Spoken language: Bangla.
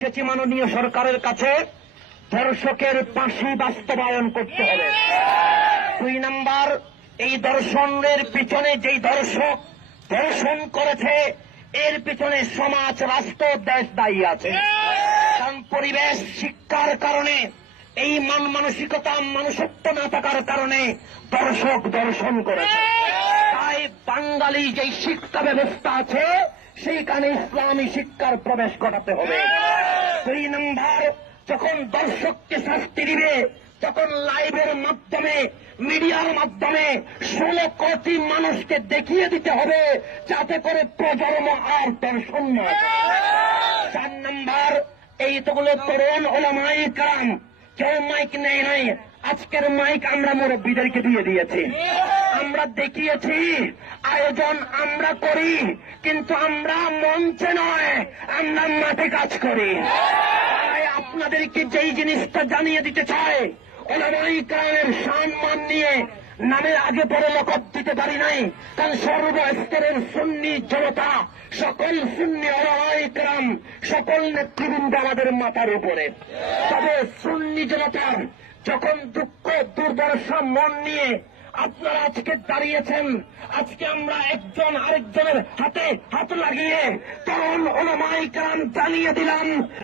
এসেছি মাননীয় সরকারের কাছে ধর্ষকের ফাঁসি বাস্তবায়ন করতে হবে। 2 নাম্বার, এই ধর্ষণের পিছনে যেই ধর্ষক ধর্ষণ করেছে এর পিছনে সমাজ, রাষ্ট্র, দেশ দায়ী আছে। কারণ পরিবেশ, শিক্ষার কারণে, এই মান মানসিকতা, মানুষত্ব না থাকার কারণে ধর্ষক ধর্ষণ করেছে। তাই বাঙালি যেই শিক্ষা ব্যবস্থা আছে সেইখানে ইসলামী শিক্ষার প্রবেশ ঘটাতে হবে। 2 নাম্বার, যখন দর্শককে শাস্তি দিবে তখন লাইভের মাধ্যমে, মিডিয়ার মাধ্যমে 16 কোটি মানুষকে দেখিয়ে দিতে হবে যাতে করে প্রজন্ম আর দর্শন না করে। 4 নাম্বার, এই তোগুলো তরুণ ওলামায়ে কেরাম কেউ মাইক নেই নাই, আজকের মাইক আমরা মুরব্বীদেরকে দিয়ে দিয়েছি। আমরা দেখিয়েছি আয়োজন আমরা করি, কিন্তু আমরা মঞ্চে নয়, আমরা মাঠে কাজ করি। তাই আপনাদেরকে যেই জিনিসটা জানিয়ে দিতে চাই, ওলামায়ে কেরামের সম্মান নিয়ে নামের আগে পরে লকব দিতে পারি নাই, কারণ সর্বস্তরের সুন্নি জনতা, সকল সুন্নি ওলামায়ে কেরাম, সকল নেতৃবৃন্দ আমাদের মাথার উপরে। তবে সুন্নি জনতার যখন দুঃখ দুর্দশা মন নিয়ে আপনারা আজকে দাঁড়িয়েছেন, আজকে আমরা একজন আরেকজনের হাতে হাত লাগিয়ে তরুণ ওলামায়ে কেরাম জানিয়ে দিলাম